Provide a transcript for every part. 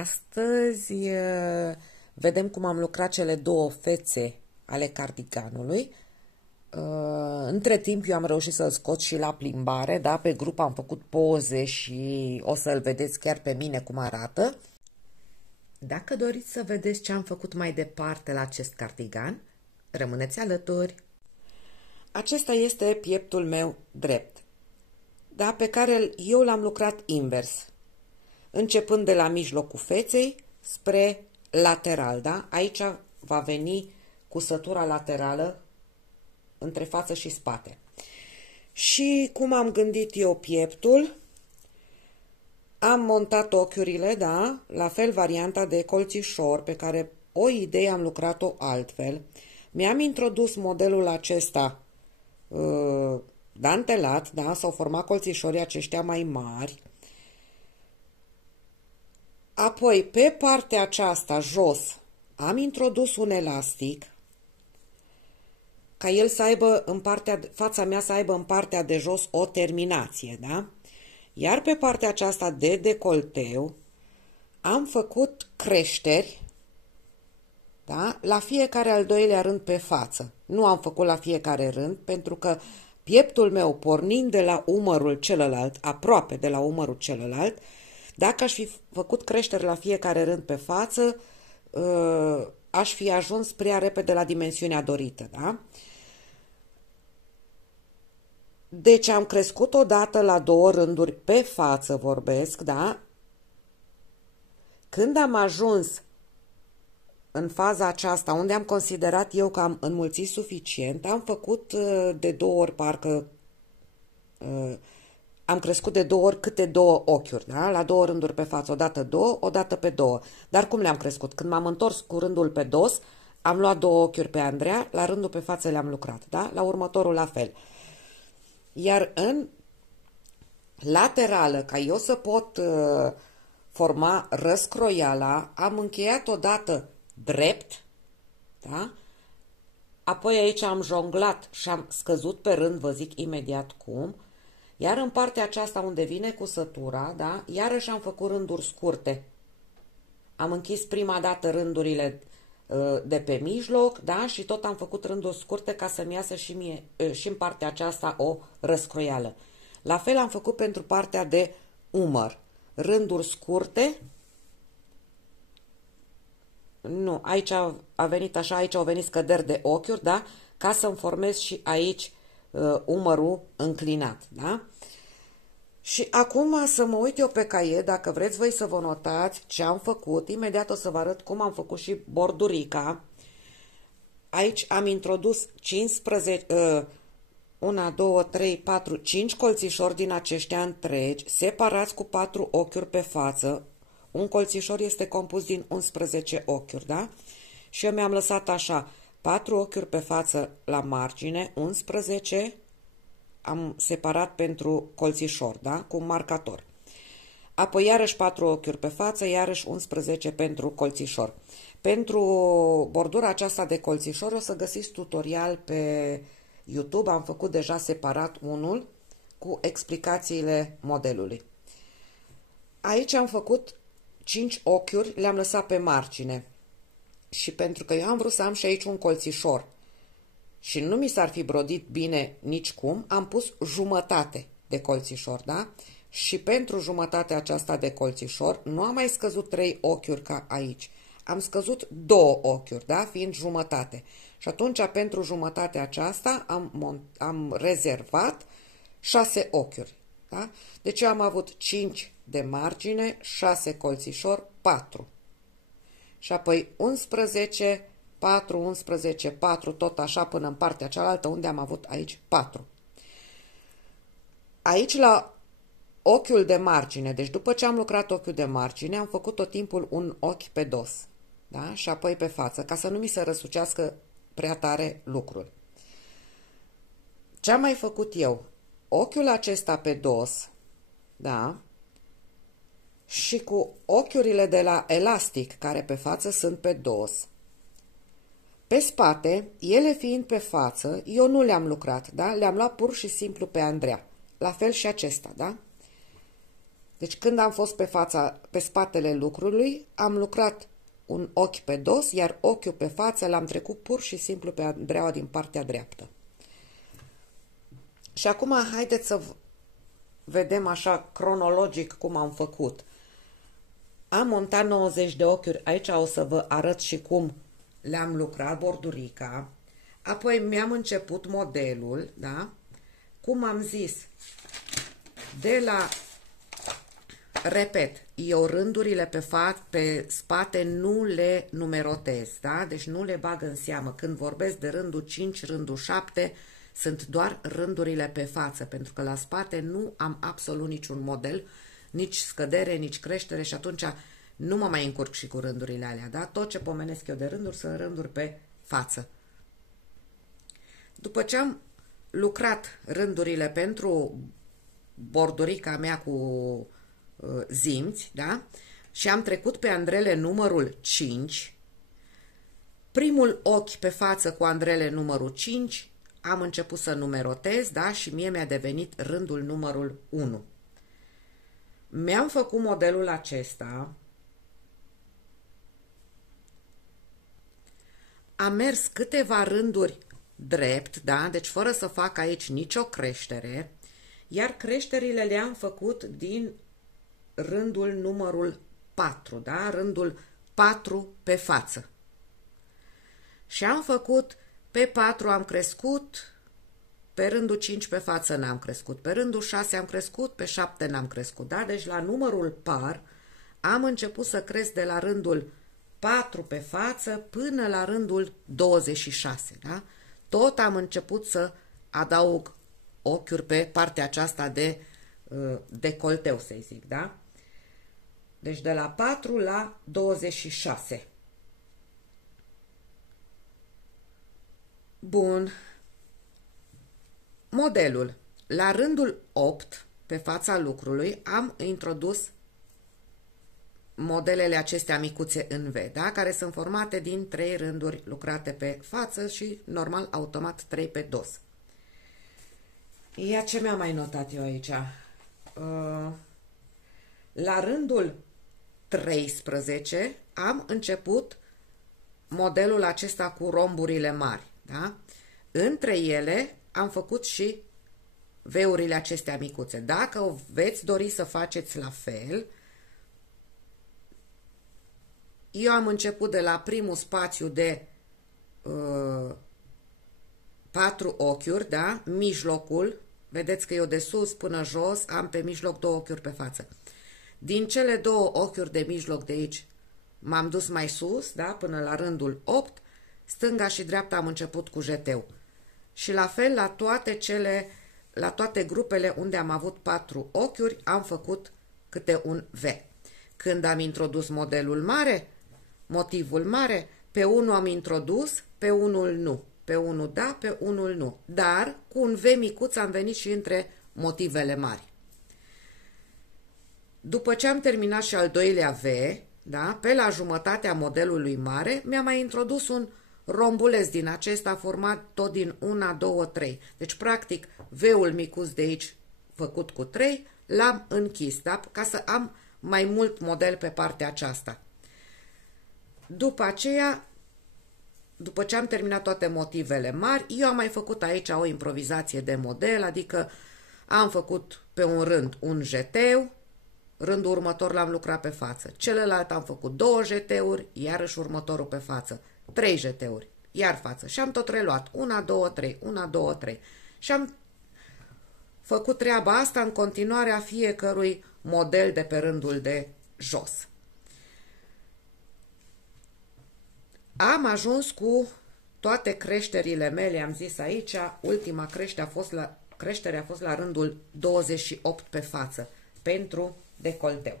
Astăzi vedem cum am lucrat cele două fețe ale cardiganului. Între timp eu am reușit să-l scot și la plimbare, da? Pe grup am făcut poze și o să-l vedeți chiar pe mine cum arată. Dacă doriți să vedeți ce am făcut mai departe la acest cardigan, rămâneți alături. Acesta este pieptul meu drept, da? Pe care eu l-am lucrat invers, începând de la mijlocul feței spre lateral, da? Aici va veni cusătura laterală între față și spate. Și cum am gândit eu pieptul, am montat ochiurile, da? La fel varianta de colțișor, pe care o idee am lucrat-o altfel. Mi-am introdus modelul acesta dantelat, da? S-au format colțișorii aceștia mai mari. Apoi, pe partea aceasta, jos, am introdus un elastic, ca el să aibă în fața mea să aibă în partea de jos o terminație, da? Iar pe partea aceasta de decolteu am făcut creșteri, da? La fiecare al doilea rând pe față. Nu am făcut la fiecare rând, pentru că pieptul meu, pornind de la umărul celălalt, aproape de la umărul celălalt, dacă aș fi făcut creșteri la fiecare rând pe față, aș fi ajuns prea repede la dimensiunea dorită, da? Deci am crescut odată la două rânduri pe față, vorbesc, da? Când am ajuns în faza aceasta, unde am considerat eu că am înmulțit suficient, am făcut de două ori, parcă am crescut de două ori câte două ochiuri, da? La două rânduri pe față, odată două, odată pe două. Dar cum le-am crescut? Când m-am întors cu rândul pe dos, am luat două ochiuri pe Andreea, la rândul pe față le-am lucrat, da? La următorul la fel. Iar în laterală, ca eu să pot forma răscroiala, am încheiat odată drept, da? Apoi aici am jonglat și am scăzut pe rând, vă zic imediat cum. Iar în partea aceasta unde vine cusătura, da? Iarăși am făcut rânduri scurte. Am închis prima dată rândurile de pe mijloc, da? Și tot am făcut rânduri scurte ca să-mi iasă și mie și în partea aceasta o răscroială. La fel am făcut pentru partea de umăr. Rânduri scurte. Nu, aici a venit așa, aici au venit scăderi de ochiuri, da? Ca să-mi formez și aici umărul înclinat, da? Și acum să mă uit eu pe caiet, dacă vreți voi să vă notați ce am făcut. Imediat o să vă arăt cum am făcut și bordurica. Aici am introdus 1, 2, 3, 4, 5 colțișori din aceștia întregi, separați cu 4 ochiuri pe față. Un colțișor este compus din 11 ochiuri, da? Și eu mi-am lăsat așa, 4 ochiuri pe față la margine, 11 am separat pentru colțișor, da? Cu un marcator. Apoi iarăși 4 ochiuri pe față, iarăși 11 pentru colțișor. Pentru bordura aceasta de colțișor o să găsiți tutorial pe YouTube, am făcut deja separat unul cu explicațiile modelului. Aici am făcut 5 ochiuri, le-am lăsat pe margine. Și pentru că eu am vrut să am și aici un colțișor și nu mi s-ar fi brodit bine nicicum, am pus jumătate de colțișor, da? Și pentru jumătatea aceasta de colțișor nu am mai scăzut 3 ochiuri ca aici. Am scăzut 2 ochiuri, da? Fiind jumătate. Și atunci pentru jumătatea aceasta am rezervat 6 ochiuri, da? Deci eu am avut 5 de margine, 6 colțișor, 4. Și apoi 11, 4, 11, 4, tot așa până în partea cealaltă unde am avut aici 4. Aici la ochiul de margine, deci după ce am lucrat ochiul de margine, am făcut tot timpul un ochi pe dos, da? Și apoi pe față, ca să nu mi se răsucească prea tare lucrul. Ce am mai făcut eu? Ochiul acesta pe dos, da? Și cu ochiurile de la elastic, care pe față sunt pe dos. Pe spate, ele fiind pe față, eu nu le-am lucrat, da? Le-am luat pur și simplu pe Andreea. La fel și acesta, da? Deci când am fost pe spatele lucrului, am lucrat un ochi pe dos, iar ochiul pe față l-am trecut pur și simplu pe breaua din partea dreaptă. Și acum haideți să vedem așa cronologic cum am făcut. Am montat 90 de ochiuri, aici o să vă arăt și cum le-am lucrat bordurica. Apoi mi-am început modelul, da? Cum am zis, de la, repet, eu rândurile pe spate nu le numerotez, da? Deci nu le bag în seamă. Când vorbesc de rândul 5, rândul 7, sunt doar rândurile pe față, pentru că la spate nu am absolut niciun model, nici scădere, nici creștere și atunci nu mă mai încurc și cu rândurile alea, da? Tot ce pomenesc eu de rânduri sunt rânduri pe față. După ce am lucrat rândurile pentru bordurica mea cu zimți, da? Și am trecut pe andrele numărul 5, primul ochi pe față cu andrele numărul 5, am început să numerotez, da? Și mie mi-a devenit rândul numărul 1. Mi-am făcut modelul acesta, am mers câteva rânduri drept, da? Deci fără să fac aici nicio creștere, iar creșterile le-am făcut din rândul numărul 4, da? Rândul 4 pe față. Și am făcut, pe 4 am crescut, pe rândul 5 pe față n-am crescut, pe rândul 6 am crescut, pe 7 n-am crescut, da? Deci la numărul par am început să cresc de la rândul 4 pe față până la rândul 26, da? Tot am început să adaug ochiuri pe partea aceasta de decolteu, să zic, da? Deci de la 4 la 26. Bun. Modelul. La rândul 8, pe fața lucrului, am introdus modelele acestea micuțe în V, da? Care sunt formate din 3 rânduri lucrate pe față și, normal, automat 3 pe dos. Ia ce mi-am mai notat eu aici. La rândul 13 am început modelul acesta cu romburile mari, da? Între ele am făcut și V-urile acestea micuțe. Dacă veți dori să faceți la fel, eu am început de la primul spațiu de 4 ochiuri, da? Mijlocul, vedeți că eu de sus până jos am pe mijloc 2 ochiuri pe față. Din cele 2 ochiuri de mijloc de aici m-am dus mai sus, da? Până la rândul 8, stânga și dreapta am început cu jeteu. Și la fel la toate grupele unde am avut 4 ochiuri am făcut câte un V. Când am introdus modelul mare, motivul mare, pe unul am introdus, pe unul nu. Pe unul da, pe unul nu. Dar cu un V micuț am venit și între motivele mari. După ce am terminat și al doilea V, da, pe la jumătatea modelului mare, mi-am mai introdus un rombuleț din acesta format tot din 1, 2, 3. Deci, practic, V-ul micuț de aici, făcut cu 3, l-am închis, da? Ca să am mai mult model pe partea aceasta. După aceea, după ce am terminat toate motivele mari, eu am mai făcut aici o improvizație de model, adică am făcut pe un rând un jeteu, rândul următor l-am lucrat pe față. Celălalt am făcut 2 jeteuri, iarăși următorul pe față. 3 jeteuri, iar față. Și am tot reluat. 1, 2, 3, 1, 2, 3. Și am făcut treaba asta în continuarea fiecărui model de pe rândul de jos. Am ajuns cu toate creșterile mele, am zis aici, ultima creștere a fost la rândul 28 pe față, pentru decolteu.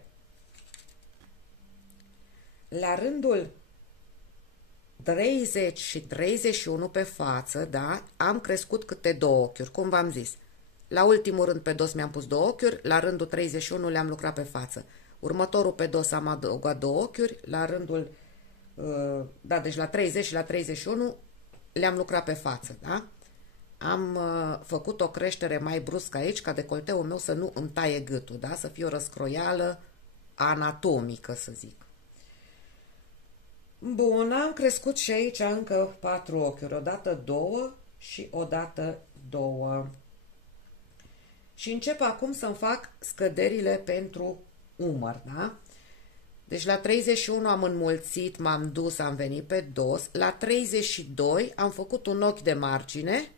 La rândul 30 și 31 pe față, da, am crescut câte 2 ochiuri, cum v-am zis. La ultimul rând pe dos mi-am pus 2 ochiuri, la rândul 31 le-am lucrat pe față. Următorul pe dos am adăugat 2 ochiuri, la rândul, da, deci la 30 și la 31 le-am lucrat pe față, da? am făcut o creștere mai bruscă aici, ca decolteul meu să nu îmi taie gâtul, da? Să fie o răscroială anatomică, să zic. Bun, am crescut și aici încă 4 ochiuri, odată 2 și odată 2. Și încep acum să-mi fac scăderile pentru umăr, da? Deci la 31 am înmulțit, m-am dus, am venit pe dos. La 32 am făcut un ochi de margine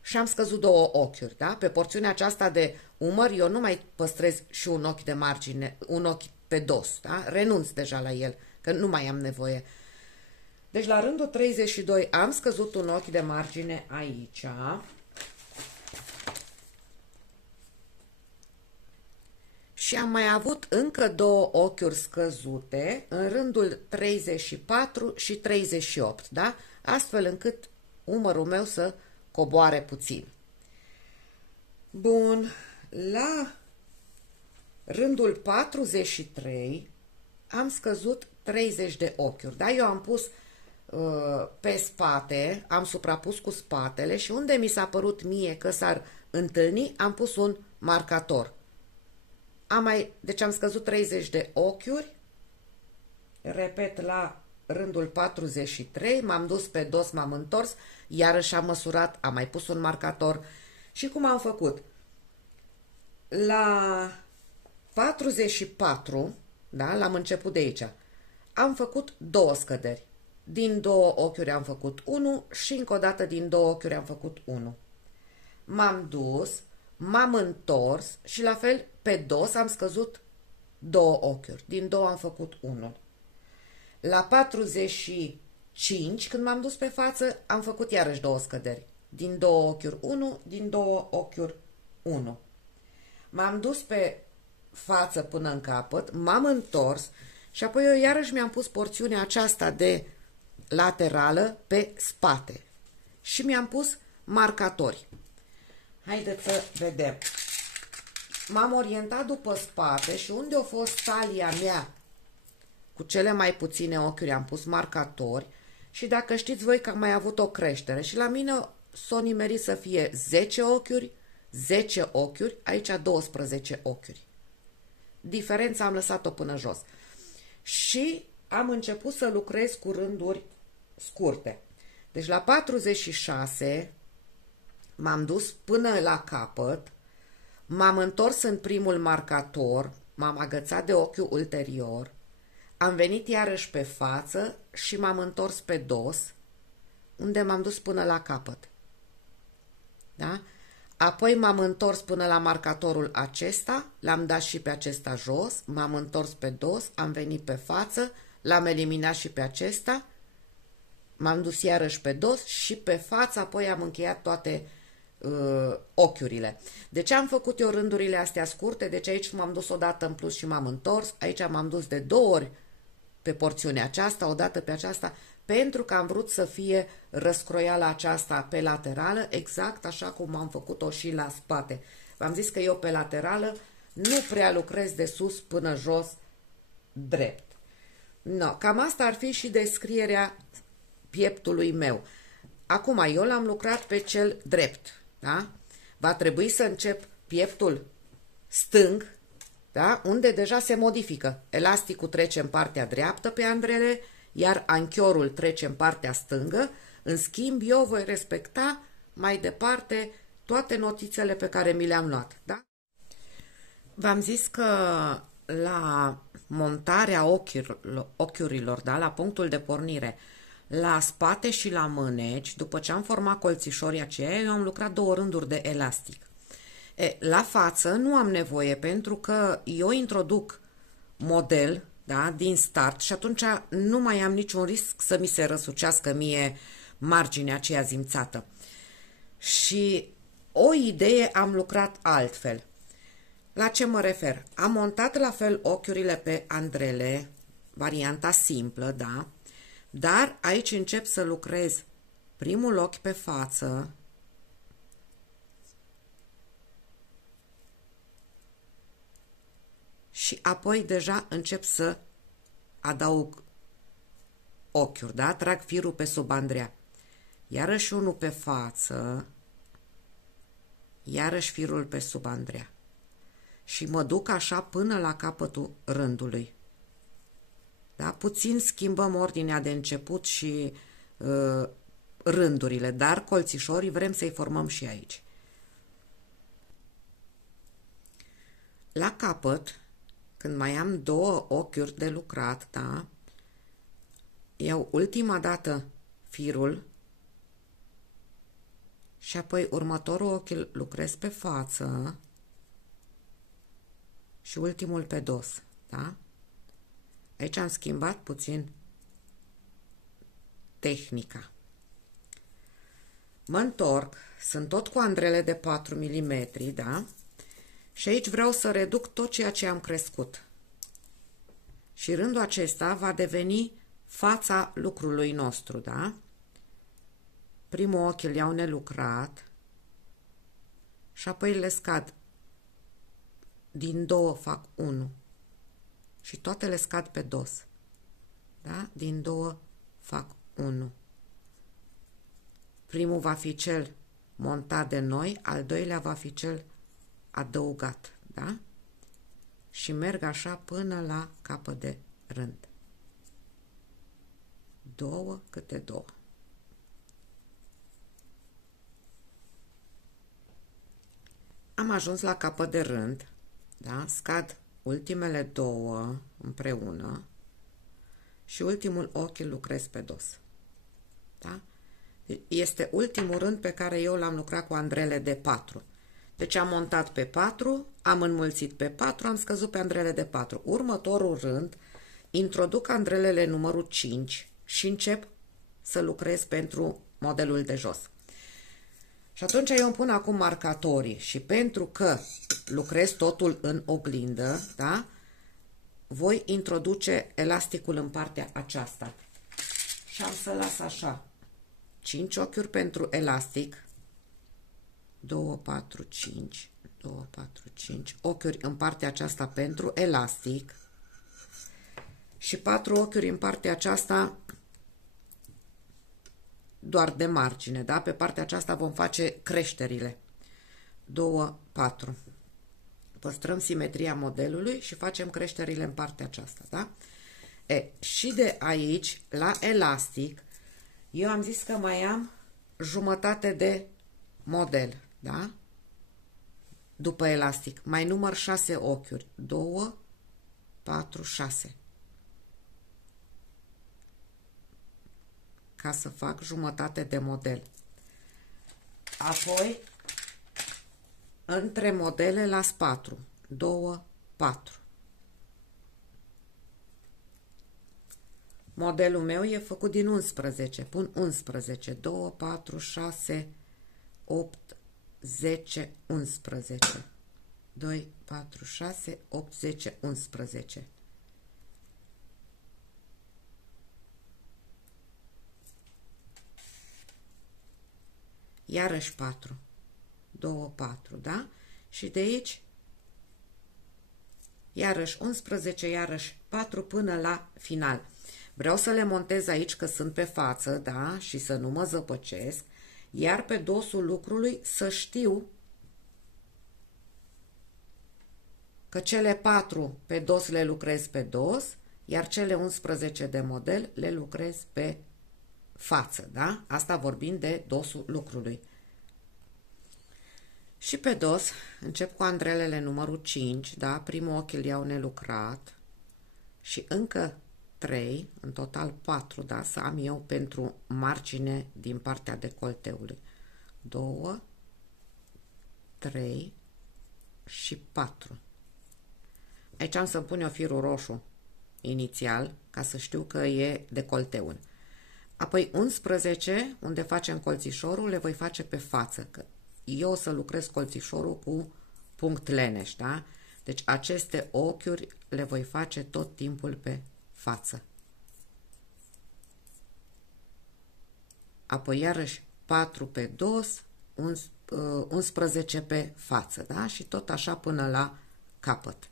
și am scăzut 2 ochiuri, da? Pe porțiunea aceasta de umăr eu nu mai păstrez și un ochi de margine, un ochi pe dos, da? Renunț deja la el, că nu mai am nevoie. Deci la rândul 32 am scăzut un ochi de margine aici. Și am mai avut încă 2 ochiuri scăzute în rândul 34 și 38, da? Astfel încât umărul meu să coboare puțin. Bun, la rândul 43 am scăzut 30 de ochiuri, da? Eu am pus pe spate, am suprapus cu spatele și unde mi s-a părut mie că s-ar întâlni, am pus un marcator. Deci am scăzut 30 de ochiuri, repet, la rândul 43, m-am dus pe dos, m-am întors, iarăși am măsurat, am mai pus un marcator. Și cum am făcut? La 44, da, l-am început de aici, am făcut 2 scăderi. Din 2 ochiuri am făcut 1 și încă o dată din 2 ochiuri am făcut 1. M-am dus, m-am întors și la fel pe dos am scăzut 2 ochiuri. Din 2 am făcut 1. La 45, când m-am dus pe față, am făcut iarăși 2 scăderi. Din 2 ochiuri 1, din 2 ochiuri 1. M-am dus pe față până în capăt, m-am întors și apoi eu iarăși mi-am pus porțiunea aceasta de laterală pe spate. Și mi-am pus marcatori. Haideți să vedem. M-am orientat după spate și unde a fost talia mea cu cele mai puține ochiuri am pus marcatori și dacă știți voi că am mai avut o creștere și la mine s-o nimerit să fie 10 ochiuri, 10 ochiuri, aici 12 ochiuri. Diferența am lăsat-o până jos. Și am început să lucrez cu rânduri scurte. Deci la 46 m-am dus până la capăt, m-am întors în primul marcator, m-am agățat de ochiul ulterior, am venit iarăși pe față și m-am întors pe dos, unde m-am dus până la capăt. Da? Apoi m-am întors până la marcatorul acesta, l-am dat și pe acesta jos, m-am întors pe dos, am venit pe față, l-am eliminat și pe acesta, m-am dus iarăși pe dos și pe față, apoi am încheiat toate ochiurile. De ce am făcut eu rândurile astea scurte? Deci aici m-am dus odată în plus și m-am întors, aici m-am dus de 2 ori pe porțiunea aceasta, odată pe aceasta, pentru că am vrut să fie răscroiala aceasta pe laterală, exact așa cum am făcut-o și la spate. V-am zis că eu pe laterală nu prea lucrez de sus până jos drept. No, cam asta ar fi și descrierea pieptului meu. Acum, eu l-am lucrat pe cel drept, da? Va trebui să încep pieptul stâng, da? Unde deja se modifică. Elasticul trece în partea dreaptă pe andrele, iar anchiorul trece în partea stângă. În schimb, eu voi respecta mai departe toate notițele pe care mi le-am luat, da? V-am zis că la montarea ochiurilor, da? La punctul de pornire, la spate și la mâneci, după ce am format colțișorii aceia, eu am lucrat 2 rânduri de elastic. La față nu am nevoie pentru că eu introduc model, da, din start și atunci nu mai am niciun risc să mi se răsucească mie marginea aceea zimțată. Și o idee am lucrat altfel. La ce mă refer? Am montat la fel ochiurile pe andrele, varianta simplă, da? Dar aici încep să lucrez primul ochi pe față, și apoi deja încep să adaug ochiuri, da? Trag firul pe sub andrea. iarăși unul pe față, iarăși firul pe sub Andreea. Și mă duc așa până la capătul rândului. Da? Puțin schimbăm ordinea de început și rândurile, dar colțișorii vrem să-i formăm și aici. La capăt, când mai am două ochiuri de lucrat, da? Iau ultima dată firul și apoi următorul ochi îl lucrez pe față și ultimul pe dos, da? Aici am schimbat puțin tehnica. Mă întorc, sunt tot cu andrele de 4 mm, da? Și aici vreau să reduc tot ceea ce am crescut. Și rândul acesta va deveni fața lucrului nostru, da? Primul ochi îl iau nelucrat și apoi le scad. Din două fac 1 și toate le scad pe dos. Da? Din două fac 1. Primul va fi cel montat de noi, al doilea va fi cel adăugat, da? Și merg așa până la capăt de rând. 2 câte 2. Am ajuns la capăt de rând, da? Scad ultimele 2 împreună și ultimul ochi îl lucrez pe dos. Da? Este ultimul rând pe care eu l-am lucrat cu andrele de 4. Deci am montat pe 4, am înmulțit pe 4, am scăzut pe andrele de 4. Următorul rând, introduc andrelele numărul 5 și încep să lucrez pentru modelul de jos. Și atunci eu îmi pun acum marcatorii și pentru că lucrez totul în oglindă, da? Voi introduce elasticul în partea aceasta. Și am să las așa. 5 ochiuri pentru elastic. 2, 4, 5. 2, 4, 5. Ochiuri în partea aceasta pentru elastic. Și 4 ochiuri în partea aceasta doar de margine, da? Pe partea aceasta vom face creșterile. 2, 4. Păstrăm simetria modelului și facem creșterile în partea aceasta, da? Și de aici, la elastic, eu am zis că mai am jumătate de model, da? După elastic, mai număr 6 ochiuri. 2, 4, 6. Ca să fac jumătate de model. Apoi, între modele las 4. 2, 4. Modelul meu e făcut din 11. Pun 11. 2, 4, 6, 8, 10, 11. 2, 4, 6, 8, 10, 11. Iarăși 4. 2, 4, da? Și de aici iarăși 11, iarăși 4 până la final. Vreau să le montez aici că sunt pe față, da? Și să nu mă zăpăcesc. Iar pe dosul lucrului să știu că cele 4 pe dos le lucrez pe dos, iar cele 11 de model le lucrez pe față, da? Asta vorbind de dosul lucrului. Și pe dos încep cu andrelele numărul 5, da? Primul ochi îl iau nelucrat și încă 3, în total 4, da? Să am eu pentru margine din partea decolteului. 2, 3 și 4. Aici am să pun eu firul roșu inițial, ca să știu că e decolteul. Apoi 11, unde facem colțișorul, le voi face pe față, că eu o să lucrez colțișorul cu punct leneș, da? Deci aceste ochiuri le voi face tot timpul pe față. Apoi iarăși 4 pe dos, 11 pe față, da? Și tot așa până la capăt.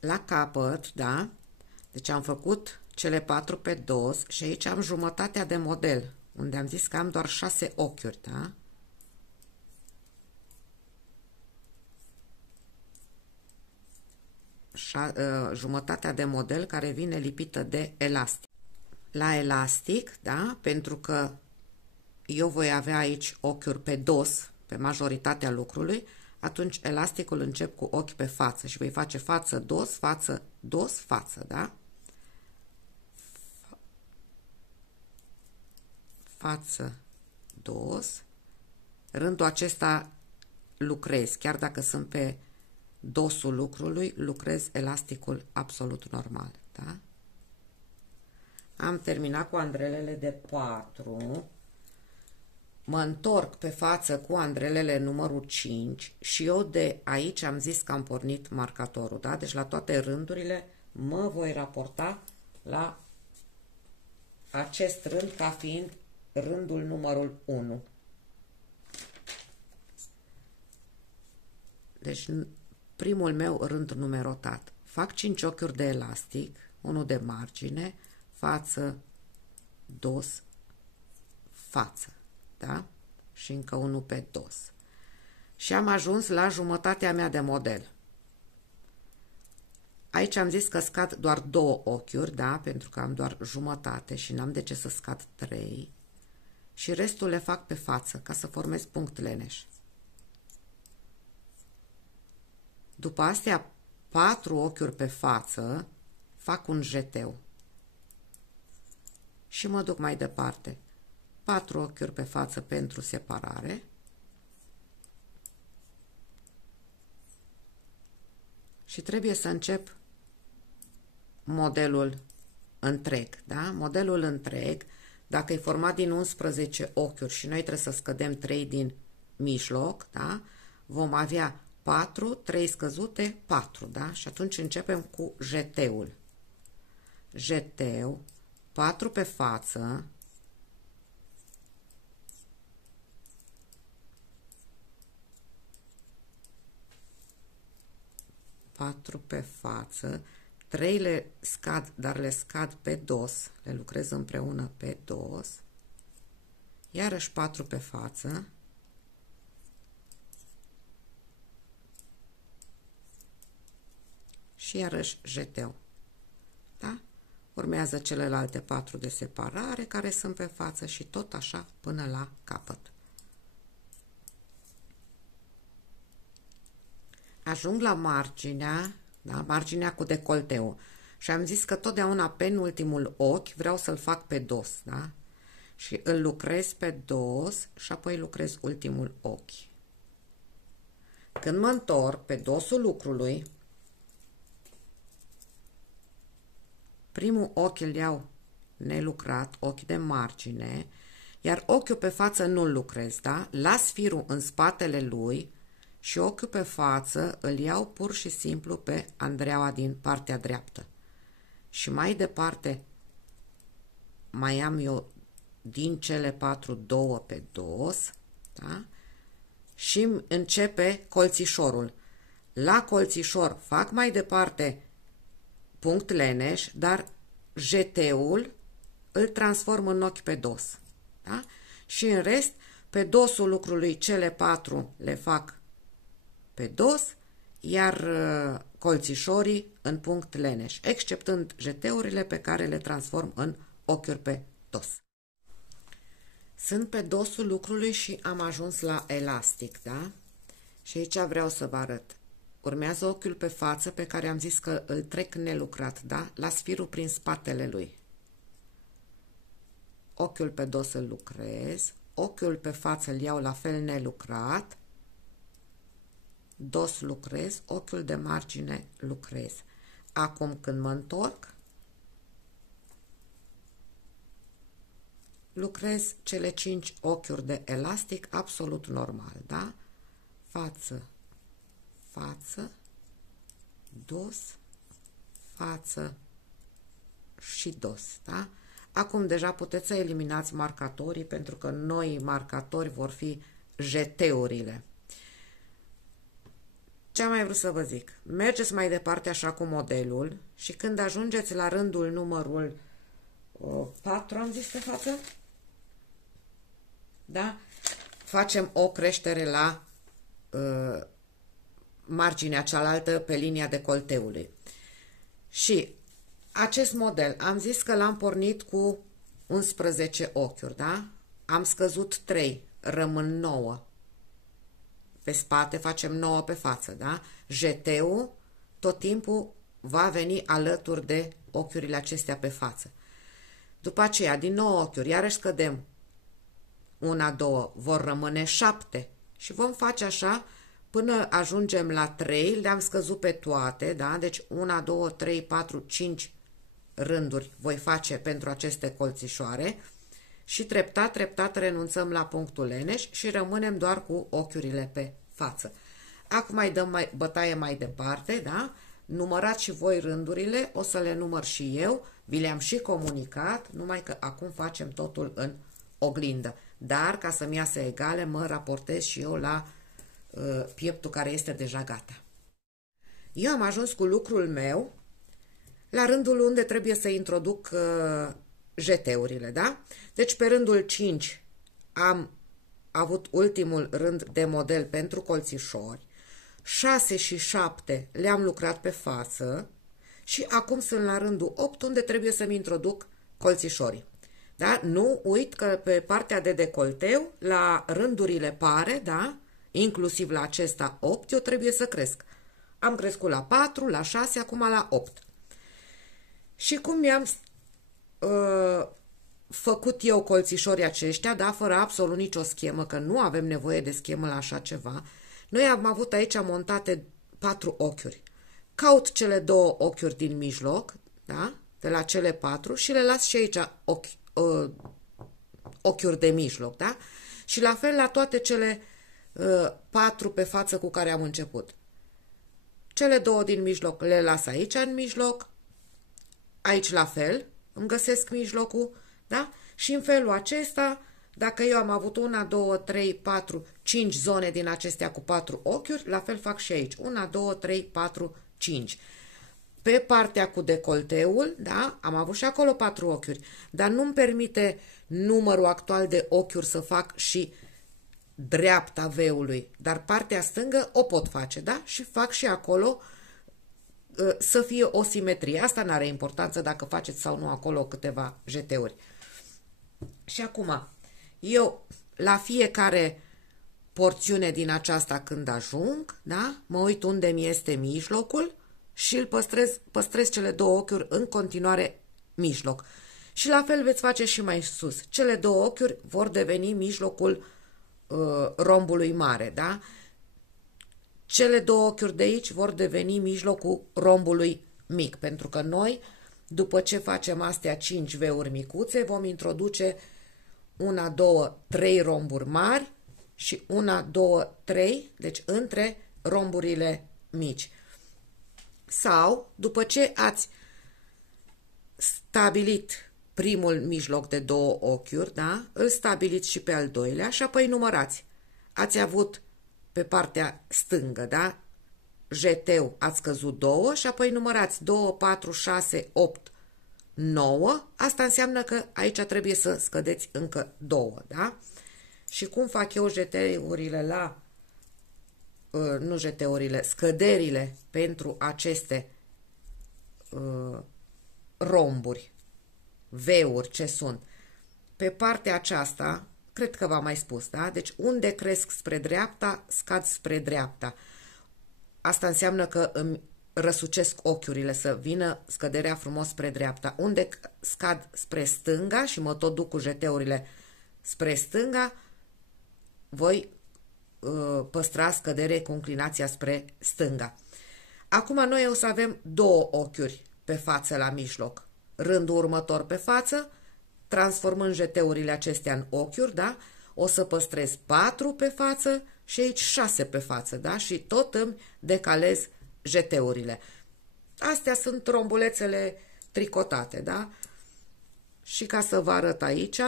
La capăt, da? Deci am făcut cele 4 pe dos și aici am jumătatea de model, unde am zis că am doar 6 ochiuri, da? Jumătatea de model care vine lipită de elastic. La elastic, da? Pentru că eu voi avea aici ochiuri pe dos, pe majoritatea lucrului, atunci elasticul încep cu ochi pe față și voi face față, dos, față, da? Față, dos. Rândul acesta lucrez, chiar dacă sunt pe dosul lucrului, lucrez elasticul absolut normal, da? Am terminat cu andrelele de 4. Mă întorc pe față cu andrelele numărul 5 și eu de aici am zis că am pornit marcatorul, da? Deci la toate rândurile mă voi raporta la acest rând ca fiind rândul numărul 1. Deci primul meu rând numerotat. Fac 5 ochiuri de elastic, unul de margine, față, dos, față, da? Și încă unul pe dos. Și am ajuns la jumătatea mea de model. Aici am zis că scad doar 2 ochiuri, da? Pentru că am doar jumătate și n-am de ce să scad 3. Și restul le fac pe față, ca să formez punct leneș. După astea 4 ochiuri pe față, fac un jeteu. Și mă duc mai departe. 4 ochiuri pe față pentru separare. Și trebuie să încep modelul întreg, da? Modelul întreg, dacă e format din 11 ochiuri și noi trebuie să scădem 3 din mijloc, da? Vom avea 4, 3 scăzute, 4, da? Și atunci începem cu jeteul. Jeteu, 4 pe față, pe față, 3 le scad, dar le scad pe dos, le lucrez împreună pe dos, iarăși 4 pe față, și iarăși jeteu, da? Urmează celelalte 4 de separare care sunt pe față și tot așa până la capăt. Ajung la marginea, da? Marginea cu decolteu. Și am zis că totdeauna penultimul ochi vreau să-l fac pe dos, da? Și îl lucrez pe dos și apoi lucrez ultimul ochi. Când mă întorc pe dosul lucrului, primul ochi îl iau nelucrat, ochi de margine, iar ochiul pe față nu-l lucrez, da? Las firul în spatele lui și ochiul pe față îl iau pur și simplu pe andreaua din partea dreaptă. Și mai departe mai am eu din cele 4 2 pe dos, da? Și începe colțișorul. La colțișor fac mai departe punct leneș, dar jeteul îl transform în ochi pe dos, da? Și în rest, pe dosul lucrului cele 4 le fac pe dos, iar colțișorii în punct leneș, exceptând jeteurile pe care le transform în ochiuri pe dos. Sunt pe dosul lucrului și am ajuns la elastic, da? Și aici vreau să vă arăt. Urmează ochiul pe față pe care am zis că îl trec nelucrat, da? Las firul prin spatele lui. Ochiul pe dos îl lucrez, ochiul pe față îl iau la fel nelucrat, dos lucrez, ochiul de margine lucrez. Acum când mă întorc, lucrez cele 5 ochiuri de elastic absolut normal, da? Față, față, dos, față și dos, da? Acum deja puteți să eliminați marcatorii pentru că noi marcatori vor fi jeteurile. Ce am mai vrut să vă zic? Mergeți mai departe așa cu modelul și când ajungeți la rândul numărul 4 am zis pe față. Da? Facem o creștere la marginea cealaltă pe linia decolteului. Și acest model, am zis că l-am pornit cu 11 ochiuri, da? Am scăzut 3, rămân 9. Pe spate facem 9 pe față, da? JT-ul tot timpul va veni alături de ochiurile acestea pe față. După aceea, din 9 ochiuri, iarăși scădem 1, 2, vor rămâne 7 și vom face așa până ajungem la 3, le-am scăzut pe toate, da? Deci 1, 2, 3, 4, 5 rânduri voi face pentru aceste colțișoare și treptat, treptat renunțăm la punctul leneș și rămânem doar cu ochiurile pe față. Acum mai dăm bătaie mai departe, da? Numărați și voi rândurile, o să le număr și eu, vi le-am și comunicat, numai că acum facem totul în oglindă. Dar, ca să-mi iasă egale, mă raportez și eu la pieptul care este deja gata. Eu am ajuns cu lucrul meu la rândul unde trebuie să introduc JT-urile, da? Deci pe rândul 5 am avut ultimul rând de model pentru colțișori, 6 și 7 le-am lucrat pe față și acum sunt la rândul 8 unde trebuie să-mi introduc colțișorii. Da? Nu uit că pe partea de decolteu, la rândurile pare, da? Inclusiv la acesta 8, eu trebuie să cresc. Am crescut la 4, la 6, acum la 8. Și cum mi-am făcut eu colțișorii aceștia, da, fără absolut nicio schemă, că nu avem nevoie de schemă la așa ceva, noi am avut aici montate 4 ochiuri. Caut cele 2 ochiuri din mijloc, da, de la cele 4 și le las și aici ochiuri de mijloc, da? Și la fel la toate cele 4 pe față cu care am început. Cele 2 din mijloc le las aici în mijloc, aici la fel, îmi găsesc mijlocul, da? Și în felul acesta, dacă eu am avut 1, 2, 3, 4, 5 zone din acestea cu 4 ochiuri, la fel fac și aici. 1, 2, 3, 4, 5. Pe partea cu decolteul, da, am avut și acolo 4 ochiuri, dar nu-mi permite numărul actual de ochiuri să fac și dreapta V-ului, dar partea stângă o pot face, da? Și fac și acolo să fie o simetrie. Asta nu are importanță dacă faceți sau nu acolo câteva JT-uri. Și acum, eu la fiecare porțiune din aceasta când ajung, da? Mă uit unde mi este mijlocul și îl păstrez cele 2 ochiuri în continuare mijloc. Și la fel veți face și mai sus. Cele 2 ochiuri vor deveni mijlocul rombului mare, da? Cele 2 ochiuri de aici vor deveni mijlocul rombului mic, pentru că noi, după ce facem astea 5 V-uri micuțe, vom introduce 1, 2, 3 romburi mari și 1, 2, 3, deci între romburile mici. Sau, după ce ați stabilit primul mijloc de 2 ochiuri, da? Îl stabiliți și pe al doilea și apoi numărați. Ați avut pe partea stângă, da? JT-ul ați scăzut 2 și apoi numărați 2, 4, 6, 8, 9. Asta înseamnă că aici trebuie să scădeți încă 2, da? Și cum fac eu JT-urile la nu JT-urile, scăderile pentru aceste romburi, V-uri, ce sunt? Pe partea aceasta, cred că v-am mai spus, da? Deci unde cresc spre dreapta, scad spre dreapta. Asta înseamnă că îmi răsucesc ochiurile să vină scăderea frumos spre dreapta. Unde scad spre stânga și mă tot duc cu JT-urile spre stânga, voi păstra scădere cu inclinația spre stânga. Acum noi o să avem 2 ochiuri pe față la mijloc. Rândul următor pe față, transformând JT-urile acestea în ochiuri, da? O să păstrez 4 pe față și aici 6 pe față, da? Și tot îmi decalez JT-urile. Astea sunt rombulețele tricotate, da? Și ca să vă arăt aici,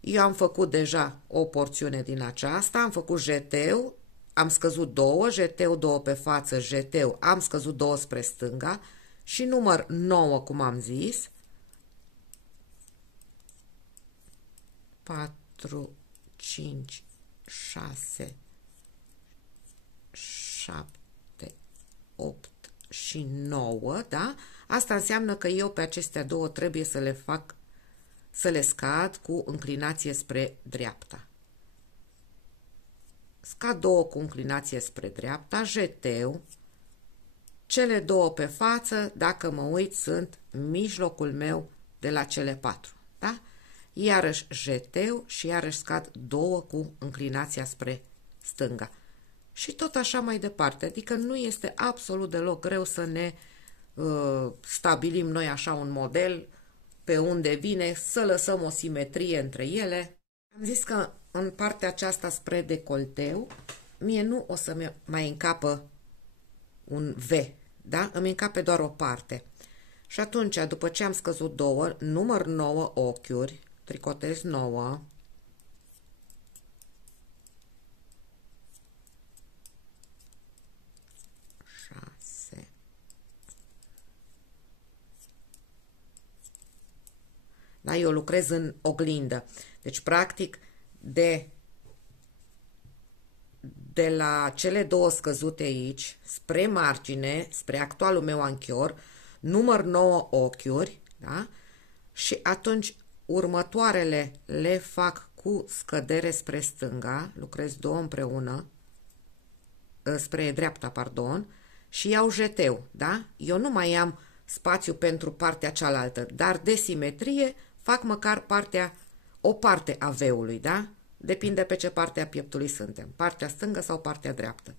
eu am făcut deja o porțiune din aceasta, am făcut JT-ul, am scăzut 2, JT-ul 2 pe față, JT-ul, am scăzut 2 spre stânga și număr 9, cum am zis, 4, 5, 6, 7, 8 și 9, da? Asta înseamnă că eu pe acestea două trebuie să le fac, să le scad cu înclinație spre dreapta. Scad două cu înclinație spre dreapta, jeteu, cele două pe față, dacă mă uit, sunt mijlocul meu de la cele 4, da? Iarăși jeteu și iarăși scad două cu înclinația spre stânga. Și tot așa mai departe, adică nu este absolut deloc greu să ne stabilim noi așa un model pe unde vine, să lăsăm o simetrie între ele. Am zis că în partea aceasta spre decolteu, mie nu o să mai încapă un V, da? Îmi încape doar o parte. Și atunci, după ce am scăzut două, număr 9 ochiuri, tricotez 9, da, eu lucrez în oglindă. Deci, practic, de la cele două scăzute aici, spre margine, spre actualul meu anchior, număr 9 ochiuri, da? Și atunci următoarele le fac cu scădere spre stânga, lucrez două împreună, spre dreapta, pardon, și iau jeteu, da? Eu nu mai am spațiu pentru partea cealaltă, dar de simetrie fac măcar o parte a V-ului, da? Depinde pe ce parte a pieptului suntem, partea stângă sau partea dreaptă.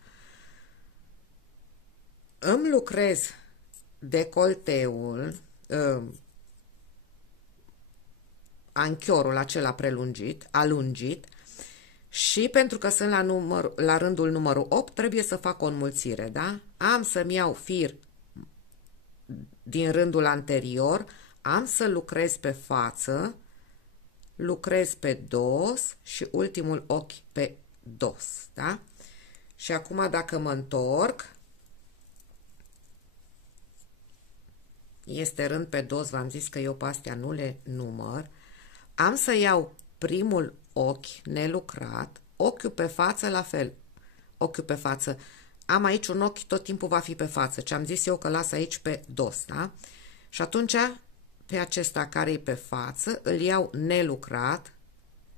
Îmi lucrez decolteul, anchiorul acela prelungit, alungit, și pentru că sunt la rândul numărul 8, trebuie să fac o înmulțire, da? Am să-mi iau fir din rândul anterior, am să lucrez pe față, lucrez pe dos și ultimul ochi pe dos, da? Și acum dacă mă întorc, este rând pe dos, v-am zis că eu pe astea nu le număr, am să iau primul ochi nelucrat, ochiul pe față la fel, ochiul pe față, am aici un ochi, tot timpul va fi pe față, ce am zis eu că las aici pe dos, da? Și atunci, pe acesta care e pe față, îl iau nelucrat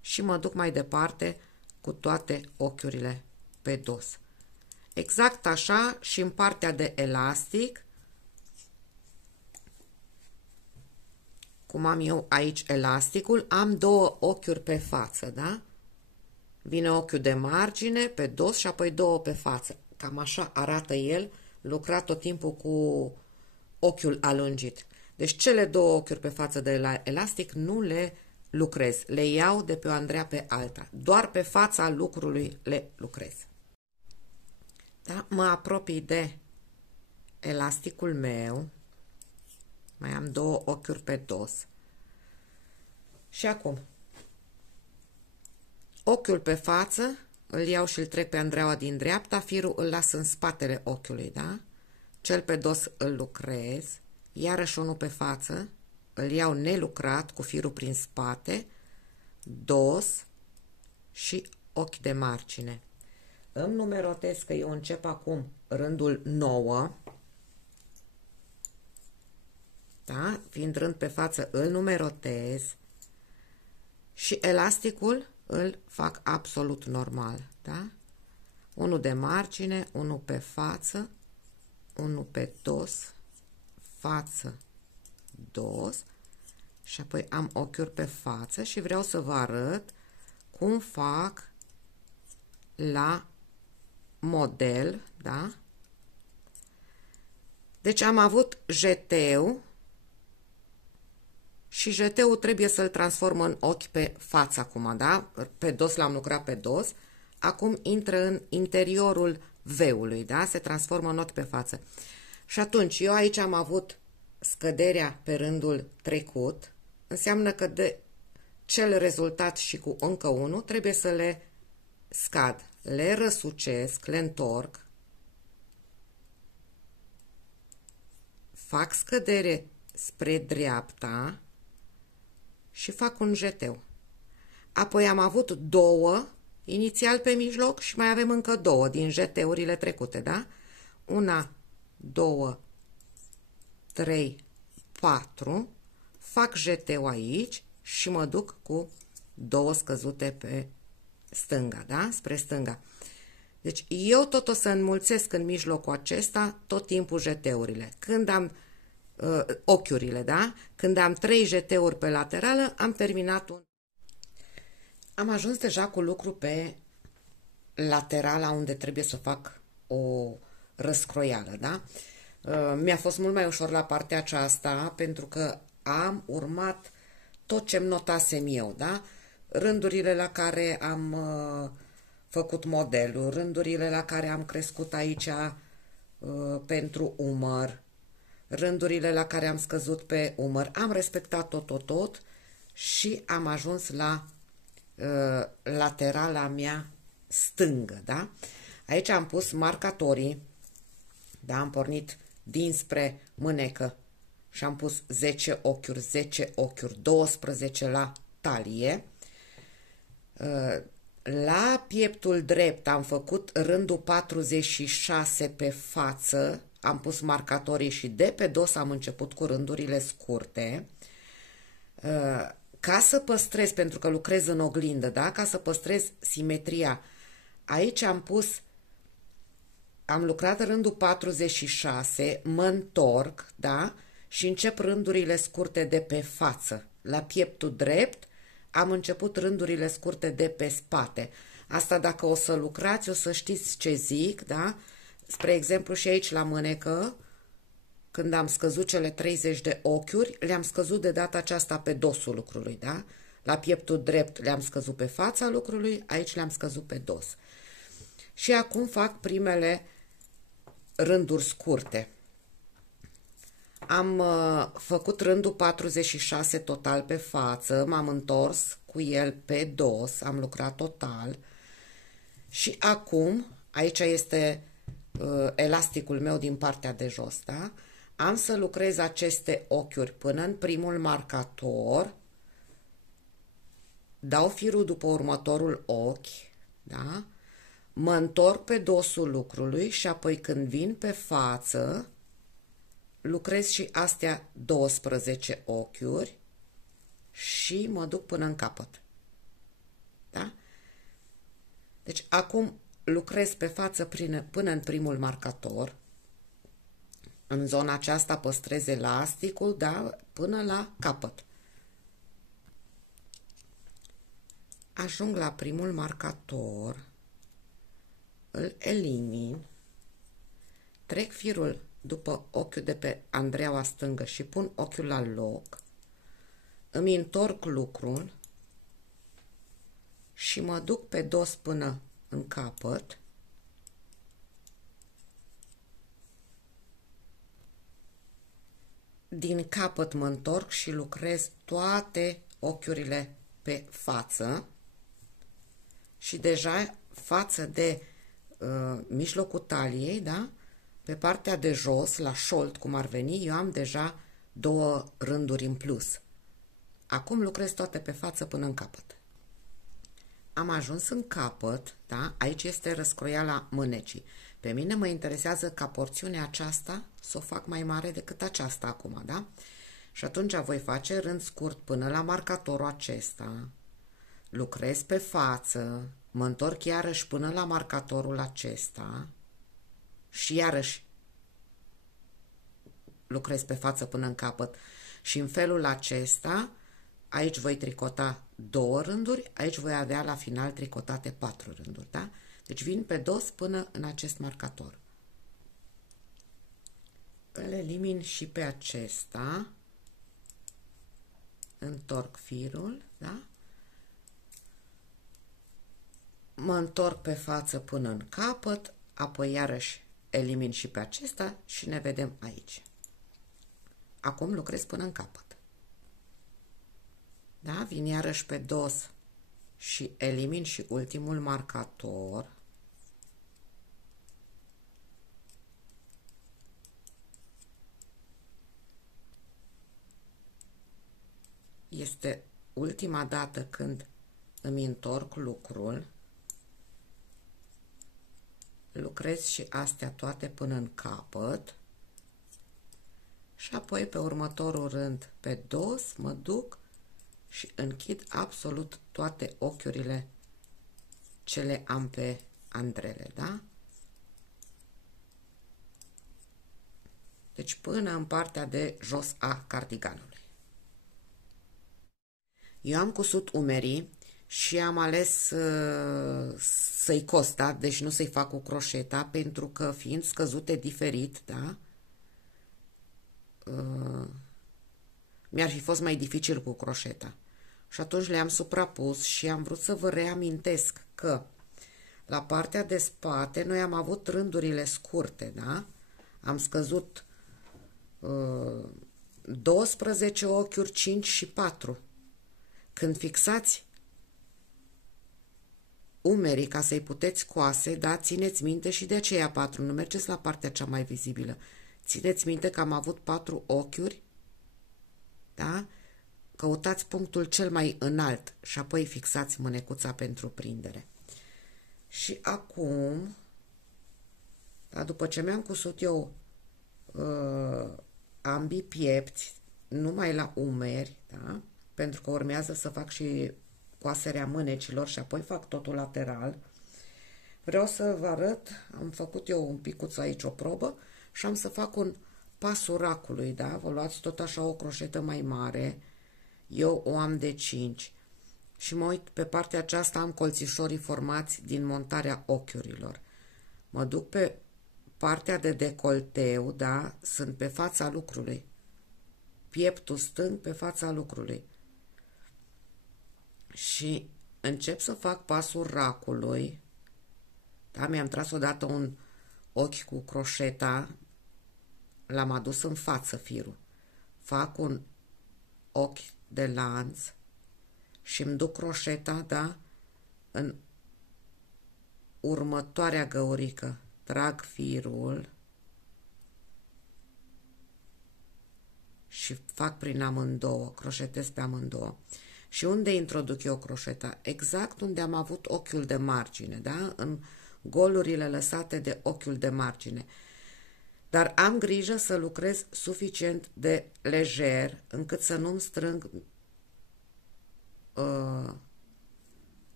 și mă duc mai departe cu toate ochiurile pe dos. Exact așa și în partea de elastic, cum am eu aici elasticul, am două ochiuri pe față, da? Vine ochiul de margine, pe dos și apoi două pe față. Cam așa arată el, lucrat tot timpul cu ochiul alungit. Deci cele două ochiuri pe față de la elastic nu le lucrez, le iau de pe o Andreea pe alta. Doar pe fața lucrului le lucrez. Da? Mă apropii de elasticul meu. Mai am două ochiuri pe dos. Și acum, ochiul pe față, îl iau și îl trec pe Andreaua din dreapta, firul îl las în spatele ochiului, da? Cel pe dos îl lucrez, iarăși unul pe față, îl iau nelucrat cu firul prin spate, dos și ochi de margine. Îmi numerotez că eu încep acum rândul 9, da? Fiind rând pe față, îl numerotez și elasticul îl fac absolut normal, da? Unul de margine, unul pe față, unul pe dos, față, dos și apoi am ochiuri pe față și vreau să vă arăt cum fac la model, da? Deci am avut jeteu și jeteul trebuie să-l transform în ochi pe față acum, da? Pe dos l-am lucrat pe dos, acum intră în interiorul V-ului, da? Se transformă în ochi pe față. Și atunci, eu aici am avut scăderea pe rândul trecut, înseamnă că de cel rezultat și cu încă unul trebuie să le scad. Le răsucesc, le întorc, fac scădere spre dreapta și fac un jeteu. Apoi am avut două inițial pe mijloc și mai avem încă două din JT-urile trecute, da? Una, două, trei, patru. Fac JT-ul aici și mă duc cu două scăzute pe stânga, da? Spre stânga. Deci eu tot o să înmulțesc în mijlocul acesta tot timpul JT-urile. Când am ochiurile, da? Când am 3 JT-uri pe laterală, am terminat un... Am ajuns deja cu lucru pe laterala unde trebuie să fac o răscroială, da? Mi-a fost mult mai ușor la partea aceasta pentru că am urmat tot ce-mi notasem eu, da? Rândurile la care am făcut modelul, rândurile la care am crescut aici pentru umăr, rândurile la care am scăzut pe umăr. Am respectat tot și am ajuns la laterala mea stângă, da? Aici am pus marcatorii, da? Am pornit dinspre mânecă și am pus 10 ochiuri, 10 ochiuri, 12 la talie. La pieptul drept am făcut rândul 46 pe față, am pus marcatorii și de pe dos am început cu rândurile scurte. Ca să păstrez, pentru că lucrez în oglindă, da? Ca să păstrez simetria, aici am lucrat rândul 46, mă întorc, da? Și încep rândurile scurte de pe față. La pieptul drept am început rândurile scurte de pe spate. Asta dacă o să lucrați, o să știți ce zic, da? Spre exemplu și aici la mânecă, când am scăzut cele 30 de ochiuri, le-am scăzut de data aceasta pe dosul lucrului, da? La pieptul drept le-am scăzut pe fața lucrului, aici le-am scăzut pe dos. Și acum fac primele rânduri scurte. Am făcut rândul 46 total pe față, m-am întors cu el pe dos, am lucrat total și acum, aici este elasticul meu din partea de jos, da? Am să lucrez aceste ochiuri până în primul marcator, dau firul după următorul ochi, da? Mă întorc pe dosul lucrului și apoi când vin pe față, lucrez și astea 12 ochiuri și mă duc până în capăt. Da? Deci acum lucrez pe față până în primul marcator. În zona aceasta păstrez elasticul, da, până la capăt. Ajung la primul marcator, îl elimin, trec firul după ochiul de pe andreaua stângă și pun ochiul la loc, îmi întorc lucrul și mă duc pe dos până în capăt. Din capăt mă întorc și lucrez toate ochiurile pe față și deja față de mijlocul taliei, da? Pe partea de jos, la șold, cum ar veni, eu am deja două rânduri în plus. Acum lucrez toate pe față până în capăt. Am ajuns în capăt, da? Aici este răscroiala mânecii. Pe mine mă interesează ca porțiunea aceasta să o fac mai mare decât aceasta acum, da? Și atunci voi face rând scurt până la marcatorul acesta, lucrez pe față, mă întorc iarăși până la marcatorul acesta și iarăși lucrez pe față până în capăt și în felul acesta aici voi tricota 2 rânduri, aici voi avea la final tricotate 4 rânduri, da? Deci vin pe dos până în acest marcator. Îl elimin și pe acesta, întorc firul, da? Mă întorc pe față până în capăt, apoi iarăși elimin și pe acesta și ne vedem aici. Acum lucrez până în capăt. Da? Vin iarăși pe dos și elimin și ultimul marcator. Este ultima dată când îmi întorc lucrul, lucrez și astea toate până în capăt și apoi pe următorul rând pe dos mă duc și închid absolut toate ochiurile ce le am pe andrele, da? Deci până în partea de jos a cardiganului. Eu am cusut umerii și am ales să-i cos, da? Deci nu să-i fac cu croșeta, pentru că fiind scăzute diferit, da? Mi-ar fi fost mai dificil cu croșeta. Și atunci le-am suprapus și am vrut să vă reamintesc că la partea de spate noi am avut rândurile scurte, da? Am scăzut 12 ochiuri, 5 și 4. Când fixați umerii ca să-i puteți coase, da, țineți minte și de aceea 4, nu mergeți la partea cea mai vizibilă. Țineți minte că am avut 4 ochiuri, da? Căutați punctul cel mai înalt și apoi fixați mânecuța pentru prindere. Și acum, da, după ce mi-am cusut eu ambii piepți, numai la umeri, da? Pentru că urmează să fac și coaserea mânecilor și apoi fac totul lateral. Vreau să vă arăt, am făcut eu un picuț aici o probă și am să fac un pasul racului, da? Vă luați tot așa o croșetă mai mare, eu o am de 5 și mă uit pe partea aceasta, am colțișorii formați din montarea ochiurilor. Mă duc pe partea de decolteu, da? Sunt pe fața lucrului. Pieptul stâng pe fața lucrului. Și încep să fac pasul racului. Da? Mi-am tras odată un ochi cu croșeta, l-am adus în față firul. Fac un ochi de lanț și îmi duc croșeta, da? În următoarea găurică. Trag firul și fac prin amândouă, croșetez pe amândouă. Și unde introduc eu croșeta? Exact unde am avut ochiul de margine, da? În golurile lăsate de ochiul de margine. Dar am grijă să lucrez suficient de lejer încât să nu-mi strâng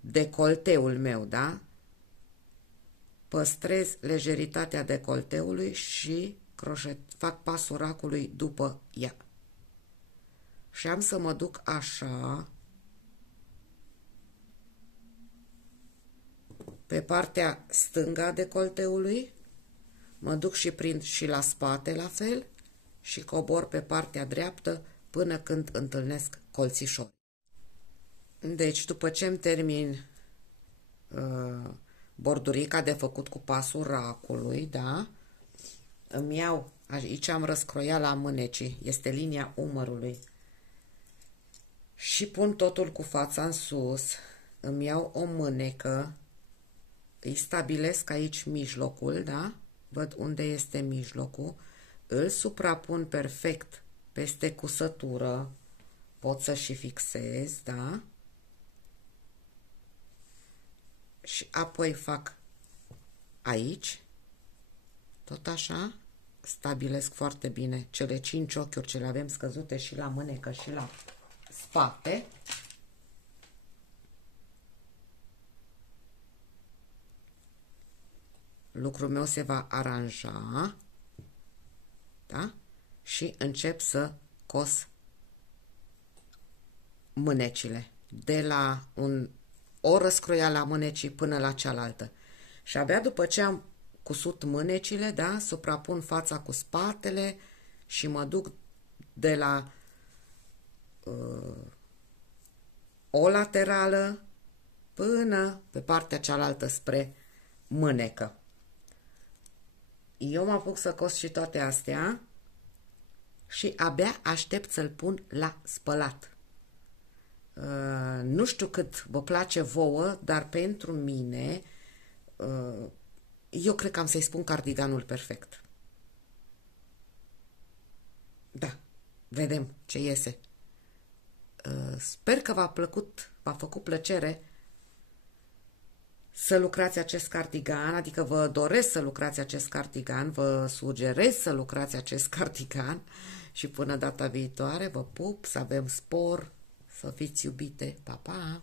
decolteul meu, da? Păstrez lejeritatea decolteului și fac pasul racului după ea. Și am să mă duc așa pe partea stângă a decolteului, mă duc și prind și la spate la fel și cobor pe partea dreaptă până când întâlnesc colțișori. Deci după ce îmi termin bordurica de făcut cu pasul racului, da? Îmi iau, aici am răscroiala mânecii, este linia umărului. Și pun totul cu fața în sus, îmi iau o mânecă, îi stabilesc aici mijlocul, da? Văd unde este mijlocul, îl suprapun perfect peste cusătură, pot să și fixez, da? Și apoi fac aici, tot așa, stabilesc foarte bine cele 5 ochiuri ce le avem scăzute și la mânecă și la spate. Lucrul meu se va aranja, da? Și încep să cos mânecile de la o răscroială a mânecii până la cealaltă. Și abia după ce am cusut mânecile, da, suprapun fața cu spatele și mă duc de la o laterală până pe partea cealaltă spre mânecă. Eu mă apuc să cos și toate astea și abia aștept să-l pun la spălat. Nu știu cât vă place vouă, dar pentru mine eu cred că am să-i spun cardiganul perfect. Da, vedem ce iese. Sper că v-a plăcut, v-a făcut plăcere să lucrați acest cardigan, adică vă doresc să lucrați acest cardigan, vă sugerez să lucrați acest cardigan și până data viitoare vă pup, să avem spor, să fiți iubite, pa, pa!